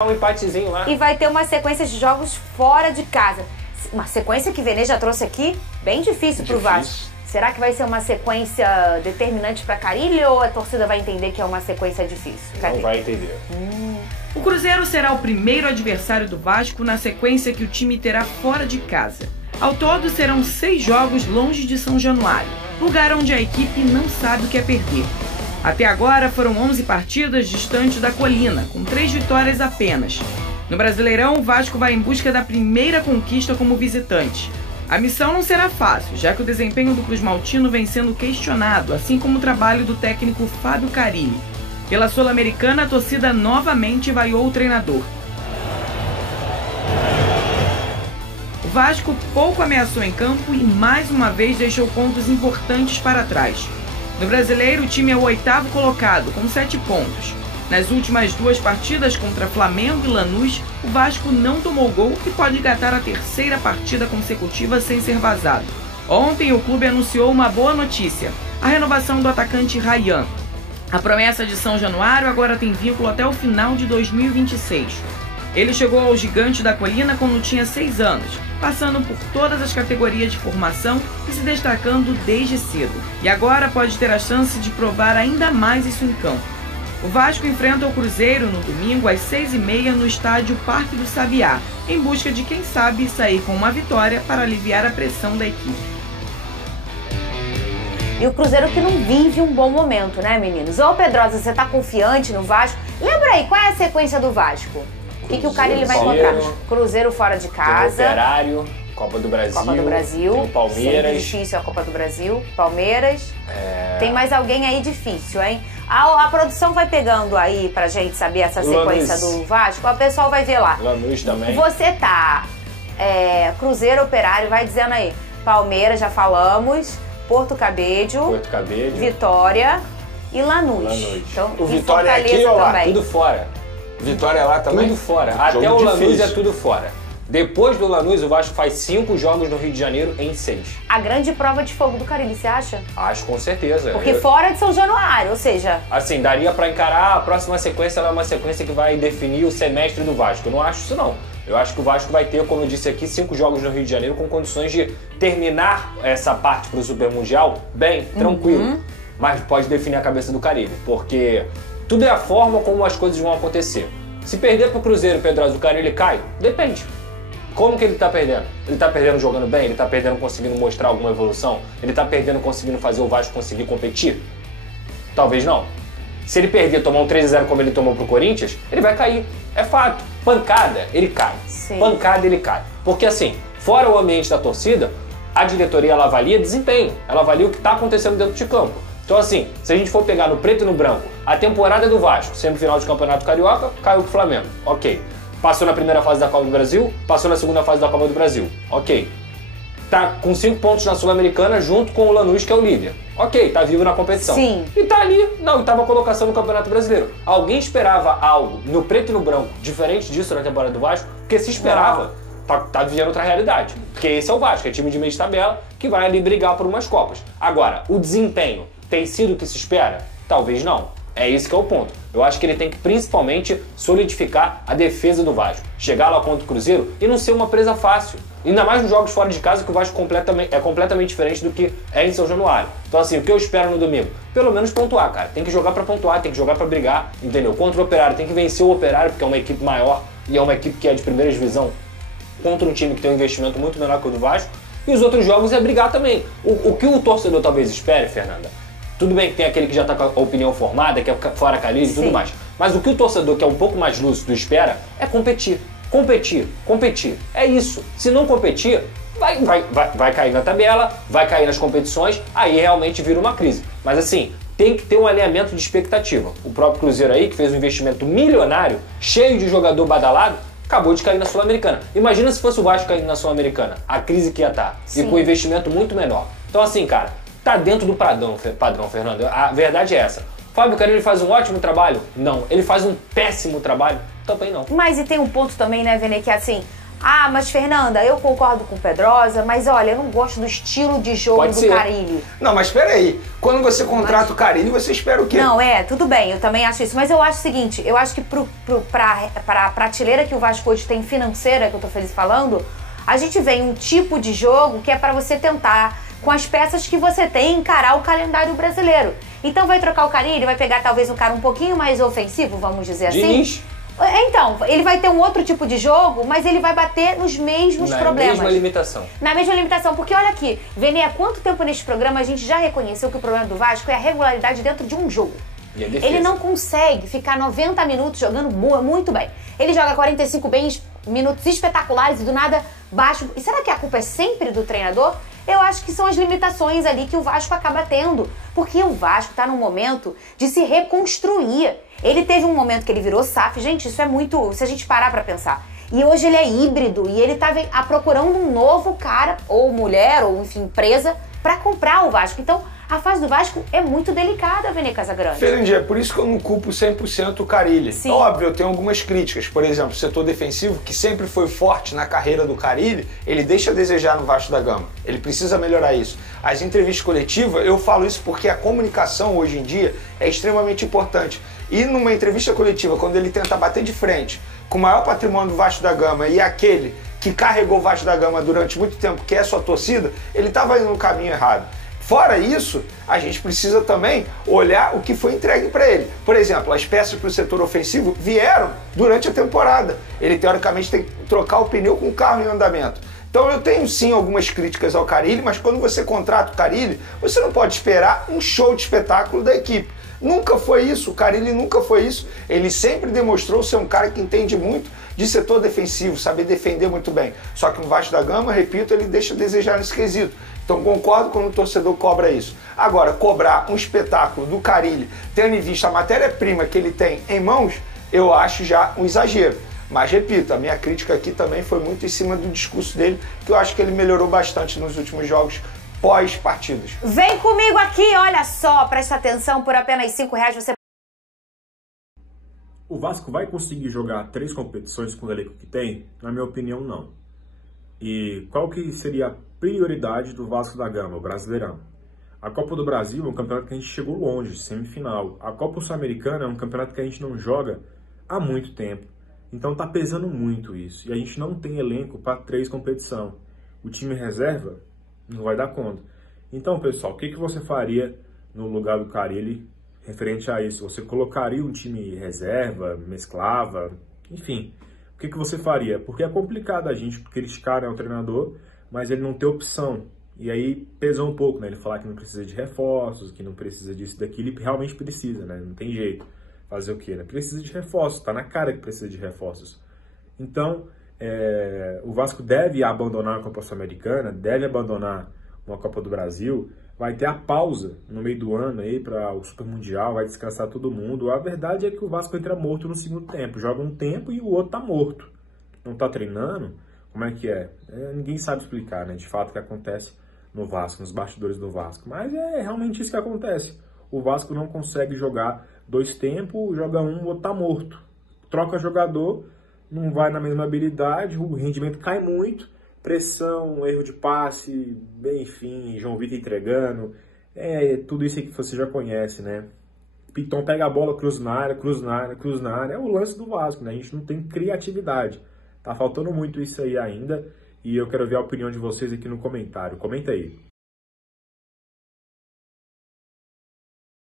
Um empatezinho lá. E vai ter uma sequência de jogos fora de casa. Uma sequência que o Vene já trouxe aqui, bem difícil pro Vasco. Será que vai ser uma sequência determinante para Carille ou a torcida vai entender que é uma sequência difícil? Não vai entender. O Cruzeiro será o primeiro adversário do Vasco na sequência que o time terá fora de casa. Ao todo, serão 6 jogos longe de São Januário, lugar onde a equipe não sabe o que é perder. Até agora foram 11 partidas distante da colina, com 3 vitórias apenas. No Brasileirão, o Vasco vai em busca da primeira conquista como visitante. A missão não será fácil, já que o desempenho do Cruz Maltino vem sendo questionado, assim como o trabalho do técnico Fábio Carille. Pela Sul-Americana, a torcida novamente vaiou o treinador. O Vasco pouco ameaçou em campo e mais uma vez deixou pontos importantes para trás. No Brasileiro, o time é o 8º colocado, com 7 pontos. Nas últimas 2 partidas contra Flamengo e Lanús, o Vasco não tomou gol e pode engatar a 3ª partida consecutiva sem ser vazado. Ontem, o clube anunciou uma boa notícia: a renovação do atacante Ryan. A promessa de São Januário agora tem vínculo até o final de 2026. Ele chegou ao Gigante da Colina quando tinha 6 anos, passando por todas as categorias de formação e se destacando desde cedo. E agora pode ter a chance de provar ainda mais isso em campo. O Vasco enfrenta o Cruzeiro no domingo às 6h30 no estádio Parque do Sabiá, em busca de, quem sabe, sair com uma vitória para aliviar a pressão da equipe. E o Cruzeiro que não vive um bom momento, né, meninos? Ô, Pedrosa, você tá confiante no Vasco? Lembra aí, qual é a sequência do Vasco? O que o Carille vai encontrar? Cruzeiro fora de casa. Operário, Copa do Brasil. Copa do Brasil. Tem o Palmeiras. Sempre difícil a Copa do Brasil. Palmeiras. Tem mais alguém aí difícil, hein? A produção vai pegando aí pra gente saber essa sequência do Vasco. O pessoal vai ver lá. Lanús também. Você tá Cruzeiro, Operário, vai dizendo aí. Palmeiras, já falamos. Porto Cabedelo. Vitória e Lanús. Então, o Vitória é aqui ou lá? Tudo fora. Vitória lá também? Tudo fora. Até o Lanús é tudo fora. Depois do Lanús, o Vasco faz 5 jogos no Rio de Janeiro em 6. A grande prova de fogo do Carille, você acha? Acho, com certeza. Porque fora de São Januário, ou seja... Assim, daria pra encarar a próxima sequência, ela é uma sequência que vai definir o semestre do Vasco. Eu não acho isso, não. Eu acho que o Vasco vai ter, como eu disse aqui, 5 jogos no Rio de Janeiro com condições de terminar essa parte pro Super Mundial bem, tranquilo. Mas pode definir a cabeça do Carille, porque tudo é a forma como as coisas vão acontecer. Se perder pro Cruzeiro, Pedrosa, o Carille cai? Depende. Como que ele tá perdendo? Ele tá perdendo jogando bem? Ele tá perdendo conseguindo mostrar alguma evolução? Ele tá perdendo conseguindo fazer o Vasco conseguir competir? Talvez não. Se ele perder, tomar um 3-0 como ele tomou pro Corinthians, ele vai cair. É fato. Pancada, ele cai. Sim. Pancada, ele cai. Porque assim, fora o ambiente da torcida, a diretoria ela avalia desempenho. Ela avalia o que tá acontecendo dentro de campo. Então assim, se a gente for pegar no preto e no branco, a temporada do Vasco, semifinal de Campeonato Carioca, caiu pro Flamengo. Ok. Passou na primeira fase da Copa do Brasil, passou na segunda fase da Copa do Brasil. Ok. Tá com 5 pontos na Sul-Americana junto com o Lanús, que é o líder. Ok, tá vivo na competição. Sim. E tá ali na 8ª colocação no Campeonato Brasileiro. Alguém esperava algo no preto e no branco diferente disso na temporada do Vasco? Porque se esperava, tá vivendo outra realidade. Porque esse é o Vasco, é time de meio de tabela que vai ali brigar por umas Copas. Agora, o desempenho tem sido o que se espera? Talvez não. É esse que é o ponto. Eu acho que ele tem que principalmente solidificar a defesa do Vasco. Chegar lá contra o Cruzeiro e não ser uma presa fácil. Ainda mais nos jogos fora de casa, que o Vasco é completamente diferente do que é em São Januário. Então assim, o que eu espero no domingo? Pelo menos pontuar, cara. Tem que jogar pra pontuar, tem que jogar pra brigar, entendeu? Contra o Operário, tem que vencer o Operário, porque é uma equipe maior e é uma equipe que é de primeira divisão, contra um time que tem um investimento muito menor que o do Vasco. E os outros jogos é brigar também. O que o torcedor talvez espere, Fernanda, tudo bem que tem aquele que já tá com a opinião formada, que é fora Carille e tudo mais. Mas o que o torcedor, que é um pouco mais lúcido, espera é competir. Competir, competir. É isso. Se não competir, vai cair na tabela, vai cair nas competições, aí realmente vira uma crise. Mas assim, tem que ter um alinhamento de expectativa. O próprio Cruzeiro aí, que fez um investimento milionário, cheio de jogador badalado, acabou de cair na Sul-Americana. Imagina se fosse o Vasco caindo na Sul-Americana, a crise que ia estar. E com um investimento muito menor. Então assim, cara, tá dentro do padrão, Fernando. A verdade é essa. Fábio Carille faz um ótimo trabalho? Não. Ele faz um péssimo trabalho? Também não. Mas e tem um ponto também, né, Vene, que assim, Ah, mas Fernanda, eu concordo com o Pedrosa, mas olha, eu não gosto do estilo de jogo do Carille. Não, mas espera aí. Quando você contrata o Carille, você espera o quê? Não, tudo bem, eu também acho isso. Mas eu acho o seguinte, eu acho que pra prateleira que o Vasco hoje tem financeira, que eu tô feliz falando, a gente vê um tipo de jogo que é pra você tentar, com as peças que você tem, encarar o calendário brasileiro. Então vai trocar o Carille, vai pegar talvez um cara um pouquinho mais ofensivo, vamos dizer assim. Então, ele vai ter um outro tipo de jogo, mas ele vai bater nos mesmos problemas. Na mesma limitação. Na mesma limitação, porque olha aqui, Vene, há quanto tempo neste programa a gente já reconheceu que o problema do Vasco é a regularidade dentro de um jogo. E a defesa. Ele não consegue ficar 90 minutos jogando muito bem. Ele joga 45 minutos espetaculares e do nada baixo. E será que a culpa é sempre do treinador? Eu acho que são as limitações ali que o Vasco acaba tendo. Porque o Vasco tá num momento de se reconstruir. Ele teve um momento que ele virou SAF. Gente, isso é muito... Se a gente parar pra pensar. E hoje ele é híbrido. E ele tá procurando um novo cara, ou mulher, ou enfim, empresa, pra comprar o Vasco. Então, a fase do Vasco é muito delicada, Vene Casagrande. Fernandinha, é por isso que eu não culpo 100% o Carille. Sim. Óbvio, eu tenho algumas críticas. Por exemplo, o setor defensivo, que sempre foi forte na carreira do Carille, ele deixa a desejar no Vasco da Gama. Ele precisa melhorar isso. As entrevistas coletivas, eu falo isso porque a comunicação hoje em dia é extremamente importante. E numa entrevista coletiva, quando ele tenta bater de frente com o maior patrimônio do Vasco da Gama e aquele que carregou o Vasco da Gama durante muito tempo, que é a sua torcida, ele estava indo no caminho errado. Fora isso, a gente precisa também olhar o que foi entregue para ele. Por exemplo, as peças para o setor ofensivo vieram durante a temporada. Ele, teoricamente, tem que trocar o pneu com o carro em andamento. Então eu tenho sim algumas críticas ao Carille, mas quando você contrata o Carille, você não pode esperar um show de espetáculo da equipe. Nunca foi isso, o Carille nunca foi isso. Ele sempre demonstrou ser um cara que entende muito de setor defensivo, saber defender muito bem. Só que no Vasco da Gama, repito, ele deixa a desejar nesse quesito. Então concordo quando o torcedor cobra isso. Agora, cobrar um espetáculo do Carille, tendo em vista a matéria-prima que ele tem em mãos, eu acho já um exagero. Mas repito, a minha crítica aqui também foi muito em cima do discurso dele, que eu acho que ele melhorou bastante nos últimos jogos pós-partidas. Vem comigo aqui, olha só, presta atenção, por apenas R$5 você... O Vasco vai conseguir jogar 3 competições com o elenco que tem? Na minha opinião, não. E qual que seria a prioridade do Vasco da Gama, o Brasileirão? A Copa do Brasil é um campeonato que a gente chegou longe, semifinal. A Copa Sul-Americana é um campeonato que a gente não joga há muito tempo. Então tá pesando muito isso. E a gente não tem elenco para 3 competições. O time reserva não vai dar conta. Então, pessoal, o que você faria no lugar do Carille referente a isso? Você colocaria um time reserva, mesclava, enfim. O que você faria? Porque é complicado a gente criticar, né, o treinador, mas ele não tem opção. E aí pesou um pouco, né? Ele falar que não precisa de reforços, que não precisa disso, daquilo, ele realmente precisa, né? Não tem jeito. Fazer o quê? Né? Precisa de reforços, tá na cara que precisa de reforços. Então, o Vasco deve abandonar a Copa Sul-Americana, deve abandonar uma Copa do Brasil, vai ter a pausa no meio do ano aí para o Super Mundial, vai descansar todo mundo. A verdade é que o Vasco entra morto no segundo tempo, joga um tempo e o outro tá morto. Não tá treinando, como é que é? Ninguém sabe explicar, né, de fato o que acontece no Vasco, nos bastidores do Vasco, mas é realmente isso que acontece. O Vasco não consegue jogar 2 tempos, joga um, o outro tá morto. Troca jogador, não vai na mesma habilidade, o rendimento cai muito, pressão, erro de passe, enfim, João Vitor entregando, tudo isso aí que você já conhece, né? Piton pega a bola, cruza na área, cruza na área, cruza na área, é o lance do Vasco, né? A gente não tem criatividade, tá faltando muito isso aí ainda, e eu quero ver a opinião de vocês aqui no comentário, comenta aí.